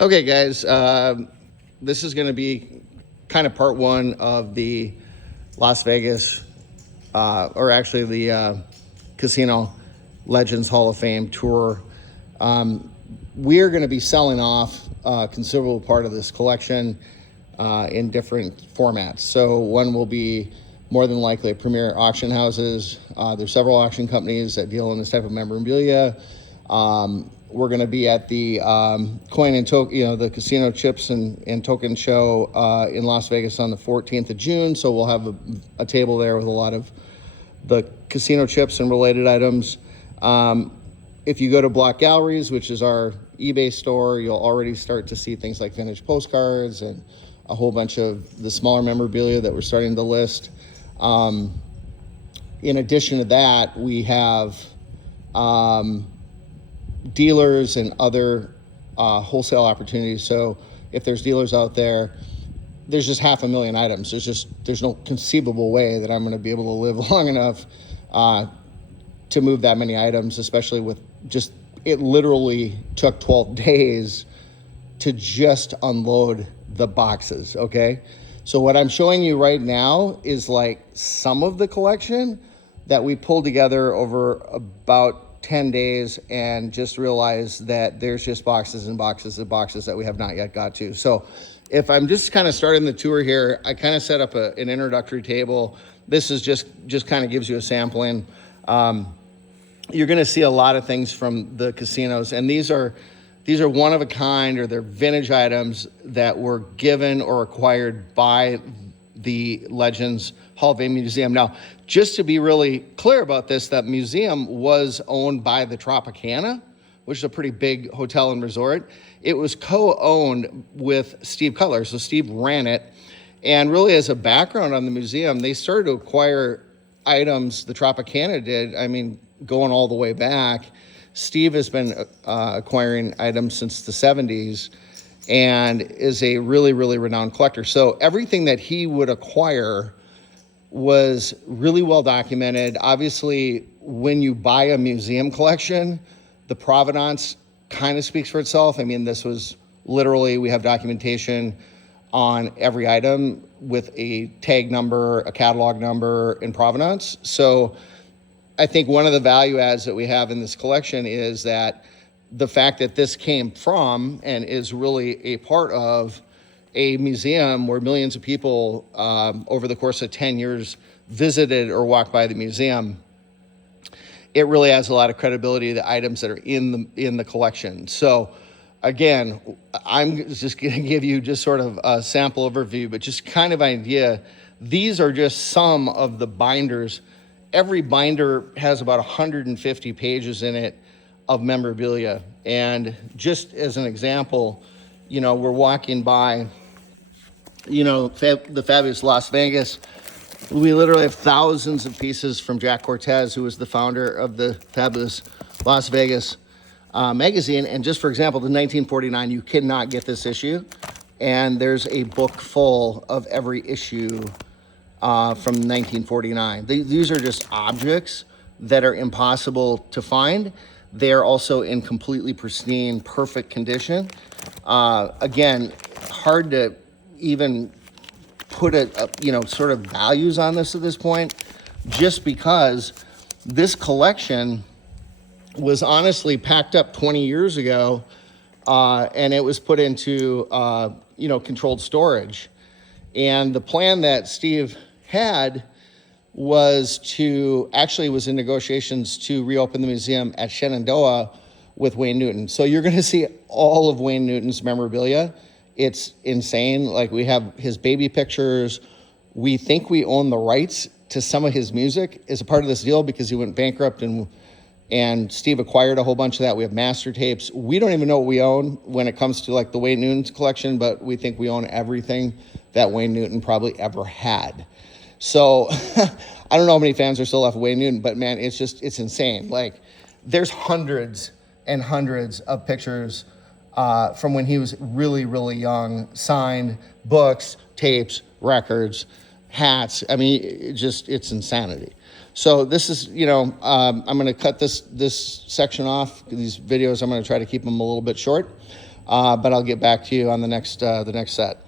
Okay, guys, this is going to be kind of part one of the Las Vegas, or actually the Casino Legends Hall of Fame tour. We're going to be selling off a considerable part of this collection in different formats. So one will be more than likely premier auction houses. There's several auction companies that deal in this type of memorabilia. We're going to be at the coin and token, the casino chips and token show in Las Vegas on the 14th of June. So we'll have a table there with a lot of the casino chips and related items. If you go to Block Galleries, which is our eBay store, you'll already start to see things like vintage postcards and a whole bunch of the smaller memorabilia that we're starting to list. In addition to that, we have dealers and other wholesale opportunities. So if there's dealers out there, there's just 500,000 items. There's no conceivable way that I'm going to be able to live long enough to move that many items, especially with it literally took 12 days to just unload the boxes. Okay. So what I'm showing you right now is like some of the collection that we pulled together over about 10 days and just realized that there's just boxes and boxes and boxes that we have not yet got to. So if I'm just kind of starting the tour here, I kind of set up an introductory table. This is just kind of gives you a sampling. You're going to see a lot of things from the casinos, and these are one of a kind, or they're vintage items that were given or acquired by the Legends Hall of Fame Museum. Now, just to be really clear about this, that museum was owned by the Tropicana, which is a pretty big hotel and resort. It was co-owned with Steve Cutler, so Steve ran it. And really, as a background on the museum, they started to acquire items, the Tropicana did, going all the way back. Steve has been acquiring items since the 70s and is a really, really renowned collector. So everything that he would acquire was really well documented. Obviously, when you buy a museum collection, the provenance kind of speaks for itself. This was literally, we have documentation on every item with a tag number, a catalog number, and provenance. So I think one of the value adds that we have in this collection is that the fact that this came from and is really a part of a museum where millions of people over the course of 10 years visited or walked by the museum, it really adds a lot of credibility to the items that are in the collection. So again, I'm just going to give you just sort of a sample overview, but just kind of idea. These are just some of the binders. Every binder has about 150 pages in it of memorabilia. And just as an example, we're walking by, the fabulous Las Vegas. We literally have thousands of pieces from Jack Cortez, who was the founder of the fabulous Las Vegas magazine. And just for example, the 1949, you cannot get this issue. And there's a book full of every issue from 1949. These are just objects that are impossible to find. They're also in completely pristine, perfect condition. Again, hard to even put sort of values on this at this point, just because this collection was honestly packed up 20 years ago, and it was put into controlled storage. And the plan that Steve had was in negotiations to reopen the museum at Shenandoah with Wayne Newton. So you're going to see all of Wayne Newton's memorabilia. It's insane. Like, we have his baby pictures. We think we own the rights to some of his music as a part of this deal because he went bankrupt and Steve acquired a whole bunch of that. We have master tapes. We don't even know what we own when it comes to like the Wayne Newton's collection, but we think we own everything that Wayne Newton probably ever had. So I don't know how many fans are still left of Wayne Newton, but man, it's insane. Like, there's hundreds and hundreds of pictures from when he was really, really young, signed books, tapes, records, hats. It's insanity. So this is, I'm going to cut this section off. These videos, I'm going to try to keep them a little bit short. but I'll get back to you on the next set.